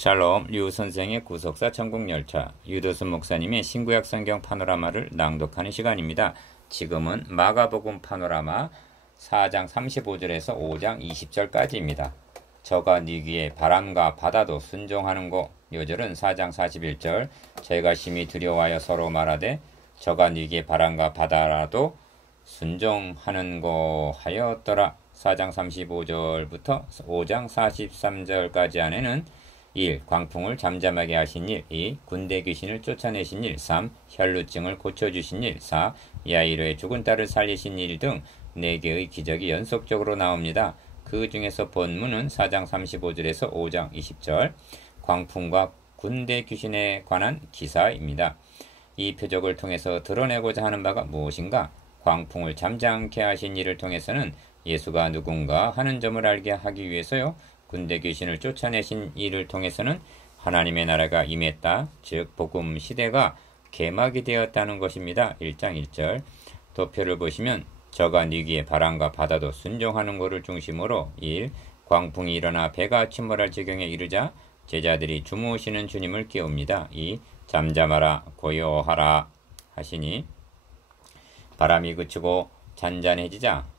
샬롬, 류 선생의 구속사 천국열차, 유도순 목사님의 신구약 성경 파노라마를 낭독하는 시간입니다. 지금은 마가복음 파노라마 4장 35절에서 5장 20절까지입니다. 저가 네 귀에 바람과 바다도 순종하는 고. 요절은 4장 41절, 저희가 심히 두려워하여 서로 말하되 저가 네 귀에 바람과 바다라도 순종하는 고 하였더라. 4장 35절부터 5장 43절까지 안에는 1. 광풍을 잠잠하게 하신 일. 2. 군대 귀신을 쫓아내신 일. 3. 혈루증을 고쳐주신 일. 4. 야이로의 죽은 딸을 살리신 일 등 4개의 기적이 연속적으로 나옵니다. 그 중에서 본문은 4장 35절에서 5장 20절 광풍과 군대 귀신에 관한 기사입니다. 이 표적을 통해서 드러내고자 하는 바가 무엇인가? 광풍을 잠잠케 하신 일을 통해서는 예수가 누군가 하는 점을 알게 하기 위해서요. 군대 귀신을 쫓아내신 일을 통해서는 하나님의 나라가 임했다. 즉 복음 시대가 개막이 되었다는 것입니다. 1장 1절 도표를 보시면 저가 네 귀에 바람과 바다도 순종하는 것을 중심으로 1. 광풍이 일어나 배가 침몰할 지경에 이르자 제자들이 주무시는 주님을 깨웁니다. 2. 잠잠하라 고요하라 하시니 바람이 그치고 잔잔해지자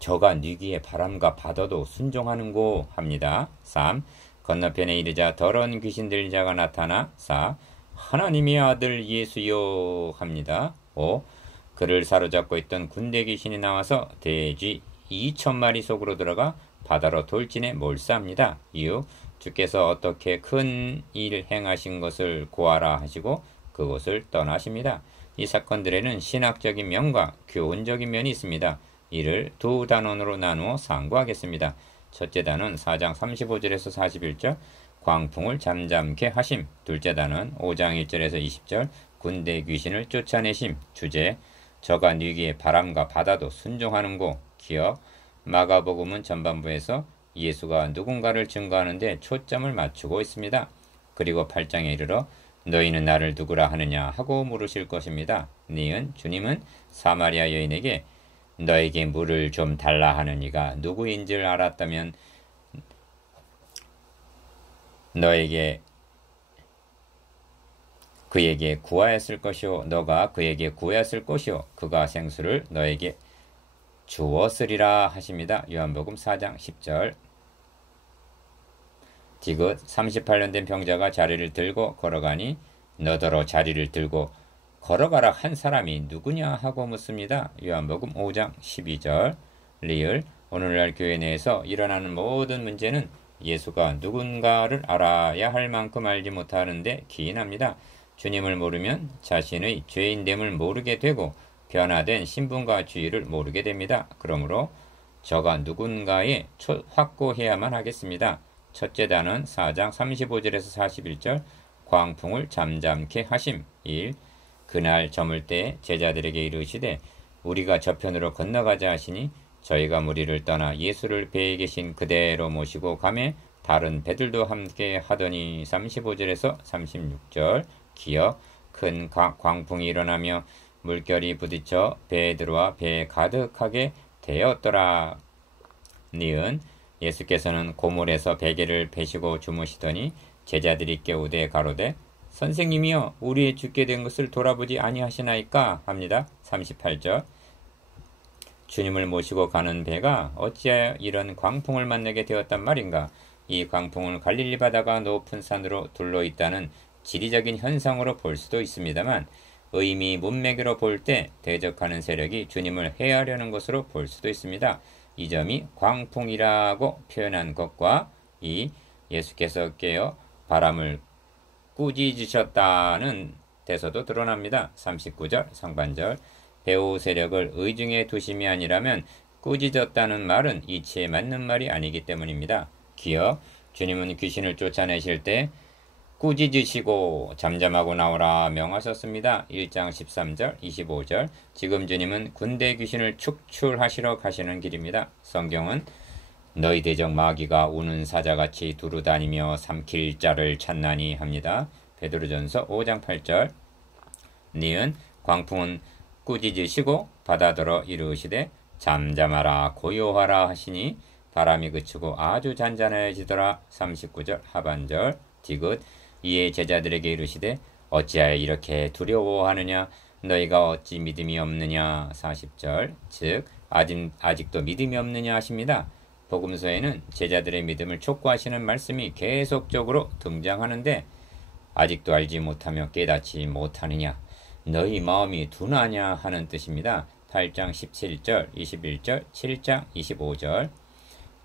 저가 네 귀에 바람과 바다도 순종하는고 합니다. 3. 건너편에 이르자 더러운 귀신 들린 자가 나타나 4. 하나님의 아들 예수여 합니다. 5. 그를 사로잡고 있던 군대 귀신이 나와서 돼지 2,000마리 속으로 들어가 바다로 돌진해 몰사합니다. 6. 주께서 어떻게 큰 일 행하신 것을 고하라 하시고 그곳을 떠나십니다. 이 사건들에는 신학적인 면과 교훈적인 면이 있습니다. 이를 두 단원으로 나누어 상고하겠습니다. 첫째 단원 4장 35절에서 41절 광풍을 잠잠케 하심. 둘째 단원 5장 1절에서 20절 군대 귀신을 쫓아내심. 주제 저가 네 귀에 바람과 바다도 순종하는고. 기억 마가복음은 전반부에서 예수가 누군가를 증거하는 데 초점을 맞추고 있습니다. 그리고 8장에 이르러 너희는 나를 누구라 하느냐 하고 물으실 것입니다. 니은 주님은 사마리아 여인에게 너에게 물을 좀 달라 하는 이가 누구인 줄 알았다면 그에게 구하였을 것이요 너가 그에게 구하였을 것이요 그가 생수를 너에게 주었으리라 하십니다. 요한복음 4장 10절 디귿 38년 된 병자가 자리를 들고 걸어가니 너더러 자리를 들고 걸어가라 한 사람이 누구냐 하고 묻습니다. 요한복음 5장 12절 리을 오늘날 교회 내에서 일어나는 모든 문제는 예수가 누군가를 알아야 할 만큼 알지 못하는데 기인합니다. 주님을 모르면 자신의 죄인됨을 모르게 되고 변화된 신분과 주의를 모르게 됩니다. 그러므로 저가 누군가에 확고해야만 하겠습니다. 첫째 단은 4장 35절에서 41절 광풍을 잠잠케 하심. 1. 그날 저물 때 제자들에게 이르시되 우리가 저편으로 건너가자 하시니 저희가 무리를 떠나 예수를 배에 계신 그대로 모시고 가매 다른 배들도 함께 하더니 35절에서 36절 기억 큰 광풍이 일어나며 물결이 부딪혀 배에 들어와 배에 가득하게 되었더라. 니은 예수께서는 고물에서 베개를 베시고 주무시더니 제자들이 깨우되 가로되 선생님이여 우리의 죽게 된 것을 돌아보지 아니하시나이까 합니다. 38절 주님을 모시고 가는 배가 어찌하여 이런 광풍을 만나게 되었단 말인가. 이 광풍을 갈릴리 바다가 높은 산으로 둘러있다는 지리적인 현상으로 볼 수도 있습니다만 의미 문맥으로 볼 때 대적하는 세력이 주님을 해하려는 것으로 볼 수도 있습니다. 이 점이 광풍이라고 표현한 것과 이 예수께서 깨어 바람을 꾸짖으셨다는 데서도 드러납니다. 39절 상반절 배후 세력을 의중에 두심이 아니라면 꾸짖었다는 말은 이치에 맞는 말이 아니기 때문입니다. 기억 주님은 귀신을 쫓아내실 때 꾸짖으시고 잠잠하고 나오라 명하셨습니다. 1장 13절 25절 지금 주님은 군대 귀신을 축출하시러 가시는 길입니다. 성경은 너희 대적 마귀가 우는 사자같이 두루다니며 삼킬 자를 찾나니 합니다. 베드로전서 5장 8절 니은 광풍은 꾸짖으시고 바다더러 이르시되 잠잠하라 고요하라 하시니 바람이 그치고 아주 잔잔해지더라. 39절 하반절 디귿 이에 제자들에게 이르시되 어찌하여 이렇게 두려워하느냐 너희가 어찌 믿음이 없느냐. 40절 즉 아직도 믿음이 없느냐 하십니다. 복음서에는 제자들의 믿음을 촉구하시는 말씀이 계속적으로 등장하는데 아직도 알지 못하며 깨닫지 못하느냐 너희 마음이 둔하냐 하는 뜻입니다. 8장 17절 21절 7장 25절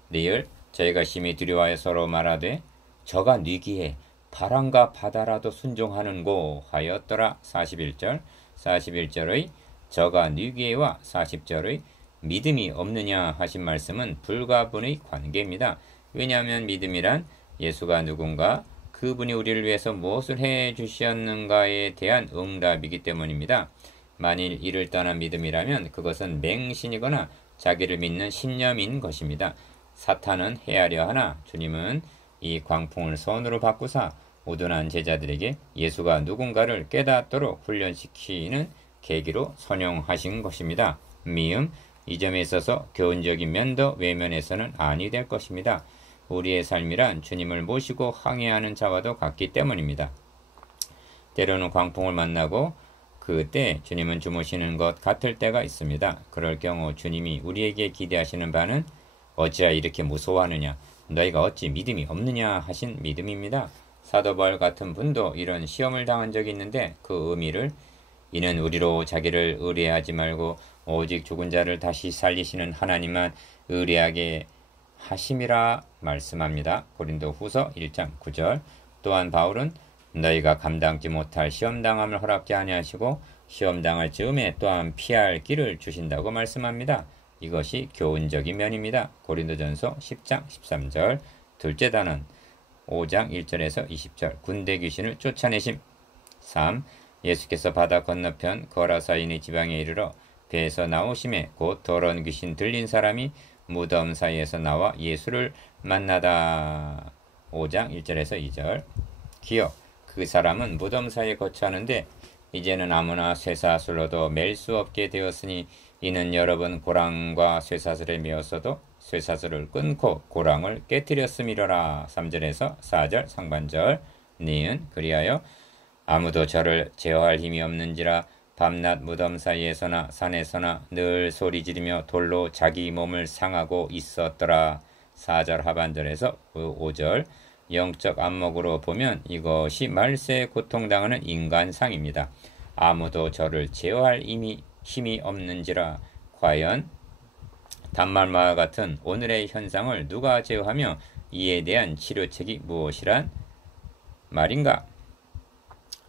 리을 저희가 심히 두려워하여 서로 말하되 저가 뉘기에 바람과 바다라도 순종하는고 하였더라. 41절의 저가 뉘기에와 40절의 믿음이 없느냐 하신 말씀은 불가분의 관계입니다. 왜냐하면 믿음이란 예수가 누군가 그분이 우리를 위해서 무엇을 해 주셨는가에 대한 응답이기 때문입니다. 만일 이를 떠난 믿음이라면 그것은 맹신이거나 자기를 믿는 신념인 것입니다. 사탄은 헤아려 하나 주님은 이 광풍을 선으로 바꾸사 우둔한 제자들에게 예수가 누군가를 깨닫도록 훈련시키는 계기로 선용하신 것입니다. 미음 이 점에 있어서 교훈적인 면도 외면에서는 아니 될 것입니다. 우리의 삶이란 주님을 모시고 항해하는 자와도 같기 때문입니다. 때로는 광풍을 만나고 그때 주님은 주무시는 것 같을 때가 있습니다. 그럴 경우 주님이 우리에게 기대하시는 바는 어찌하여 이렇게 무서워하느냐 너희가 어찌 믿음이 없느냐 하신 믿음입니다. 사도 바울 같은 분도 이런 시험을 당한 적이 있는데 그 의미를 이는 우리로 자기를 의뢰하지 말고 오직 죽은 자를 다시 살리시는 하나님만 의뢰하게 하심이라 말씀합니다. 고린도후서 1장 9절 또한 바울은 너희가 감당지 못할 시험당함을 허락지 아니하시고 시험당할 즈음에 또한 피할 길을 주신다고 말씀합니다. 이것이 교훈적인 면입니다. 고린도전서 10장 13절 둘째 단은 5장 1절에서 20절 군대 귀신을 쫓아내심 3. 예수께서 바다 건너편 거라사인의 지방에 이르러 배에서 나오심에 곧 더러운 귀신 들린 사람이 무덤 사이에서 나와 예수를 만나다 5장 1절에서 2절 기억 그 사람은 무덤 사이에 거처하는데 이제는 아무나 쇠사슬로도 맬 수 없게 되었으니 이는 여러 번 고랑과 쇠사슬에 메었어도 쇠사슬을 끊고 고랑을 깨뜨렸음이로라. 3절에서 4절 상반절 니은 그리하여 아무도 저를 제어할 힘이 없는지라 밤낮 무덤 사이에서나 산에서나 늘 소리지르며 돌로 자기 몸을 상하고 있었더라. 4절 하반절에서 5절 영적 안목으로 보면 이것이 말세에 고통당하는 인간상입니다. 아무도 저를 제어할 힘이 없는지라. 과연 단말마와 같은 오늘의 현상을 누가 제어하며 이에 대한 치료책이 무엇이란 말인가?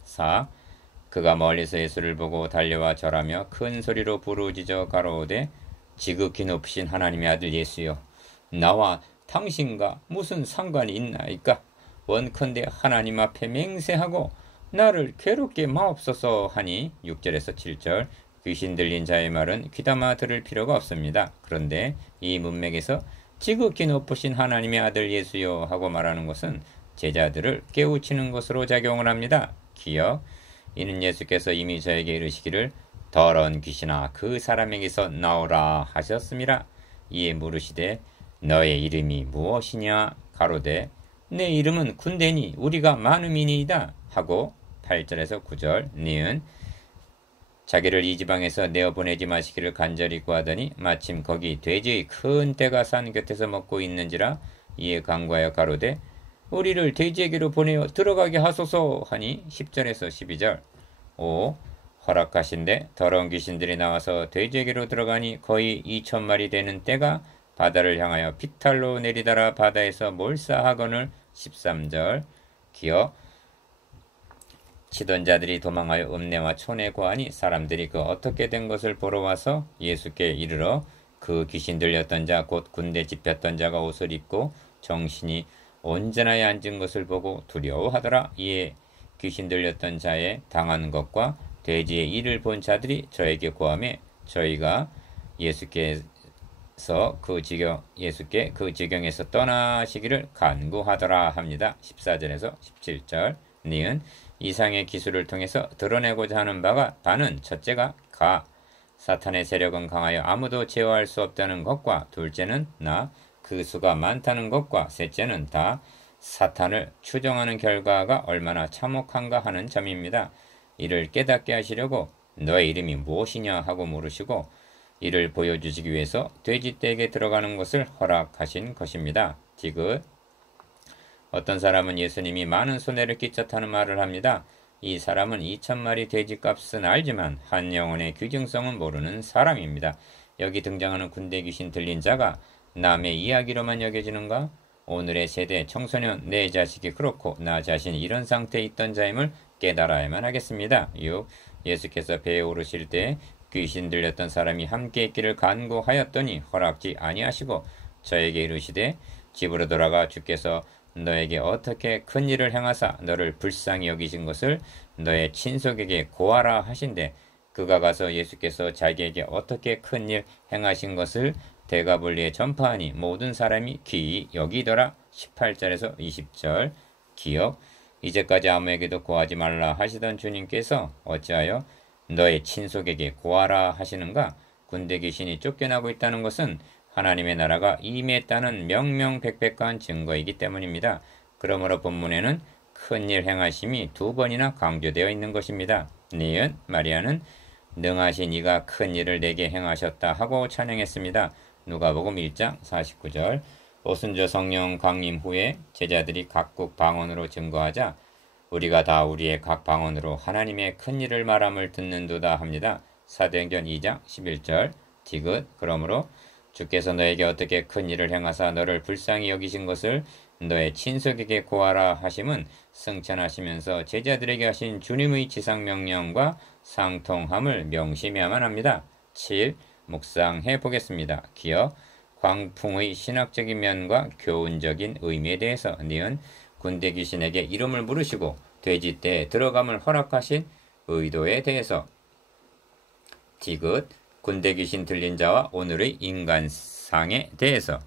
4. 그가 멀리서 예수를 보고 달려와 절하며 큰 소리로 부르짖어 가로우되 지극히 높으신 하나님의 아들 예수여 나와 당신과 무슨 상관이 있나이까? 원컨대 하나님 앞에 맹세하고 나를 괴롭게 마옵소서 하니 6절에서 7절 귀신 들린 자의 말은 귀담아 들을 필요가 없습니다. 그런데 이 문맥에서 지극히 높으신 하나님의 아들 예수여 하고 말하는 것은 제자들을 깨우치는 것으로 작용을 합니다. 기억 이는 예수께서 이미 저에게 이르시기를 더러운 귀신아 그 사람에게서 나오라 하셨습니다. 이에 물으시되 너의 이름이 무엇이냐 가로되 내 이름은 군대니 우리가 많음이니이다 하고 8절에서 9절 니은 자기를 이 지방에서 내어보내지 마시기를 간절히 구하더니 마침 거기 돼지의 큰 떼가 산 곁에서 먹고 있는지라 이에 간구하여 가로되 우리를 돼지에게로 보내어 들어가게 하소서 하니 10절에서 12절 5. 허락하신데 더러운 귀신들이 나와서 돼지에게로 들어가니 거의 2,000마리 되는 떼가 바다를 향하여 피탈로 내리다라 바다에서 몰사하거늘 13절 기어 치던 자들이 도망하여 읍내와 촌에 고하니 사람들이 그 어떻게 된 것을 보러 와서 예수께 이르러 그 귀신 들렸던 자 곧 군대 집혔던 자가 옷을 입고 정신이 온전하게 앉은 것을 보고 두려워하더라. 이에 귀신 들렸던 자의 당한 것과 돼지의 일을 본 자들이 저에게 고하매 저희가 예수께 그 지경에서 떠나시기를 간구하더라 합니다. 14절에서 17절 니은 이상의 기술을 통해서 드러내고자 하는 바는 첫째가 사탄의 세력은 강하여 아무도 제어할 수 없다는 것과 둘째는 그 수가 많다는 것과 셋째는 다 사탄을 추종하는 결과가 얼마나 참혹한가 하는 점입니다. 이를 깨닫게 하시려고 너의 이름이 무엇이냐 하고 물으시고 이를 보여주시기 위해서 돼지떼에게 들어가는 것을 허락하신 것입니다. 디귿. 어떤 사람은 예수님이 많은 손해를 끼쳤다는 말을 합니다. 이 사람은 2,000마리 돼지값은 알지만 한 영혼의 귀중성은 모르는 사람입니다. 여기 등장하는 군대 귀신 들린 자가 남의 이야기로만 여겨지는가? 오늘의 세대 청소년 내 자식이 그렇고 나 자신이 이런 상태에 있던 자임을 깨달아야만 하겠습니다. 6. 예수께서 배에 오르실 때 귀신 들렸던 사람이 함께 있기를 간구하였더니 허락지 아니하시고 저에게 이르시되 집으로 돌아가 주께서 너에게 어떻게 큰 일을 행하사 너를 불쌍히 여기신 것을 너의 친속에게 고하라 하신대 그가 가서 예수께서 자기에게 어떻게 큰 일 행하신 것을 대가볼리에 전파하니 모든 사람이 귀히 여기더라. 18절에서 20절. 기억. 이제까지 아무에게도 고하지 말라 하시던 주님께서 어찌하여 너의 친속에게 고하라 하시는가? 군대 귀신이 쫓겨나고 있다는 것은 하나님의 나라가 임했다는 명명백백한 증거이기 때문입니다. 그러므로 본문에는 큰일 행하심이 2번이나 강조되어 있는 것입니다. 니은 마리아는 능하신 이가 큰 일을 내게 행하셨다 하고 찬양했습니다. 누가복음 1장 49절. 오순절 성령 강림 후에 제자들이 각국 방언으로 증거하자 우리가 다 우리의 각 방언으로 하나님의 큰 일을 말함을 듣는도다 합니다. 사도행전 2장 11절. 디귿. 그러므로 주께서 너에게 어떻게 큰 일을 행하사 너를 불쌍히 여기신 것을 너의 친속에게 고하라 하심은 승천하시면서 제자들에게 하신 주님의 지상명령과 상통함을 명심해야만 합니다. 7. 묵상해 보겠습니다. 기억. 광풍의 신학적인 면과 교훈적인 의미에 대해서 니은 군대 귀신에게 이름을 물으시고 돼지떼에 들어감을 허락하신 의도에 대해서 디귿. 군대 귀신 들린 자와 오늘의 인간상에 대해서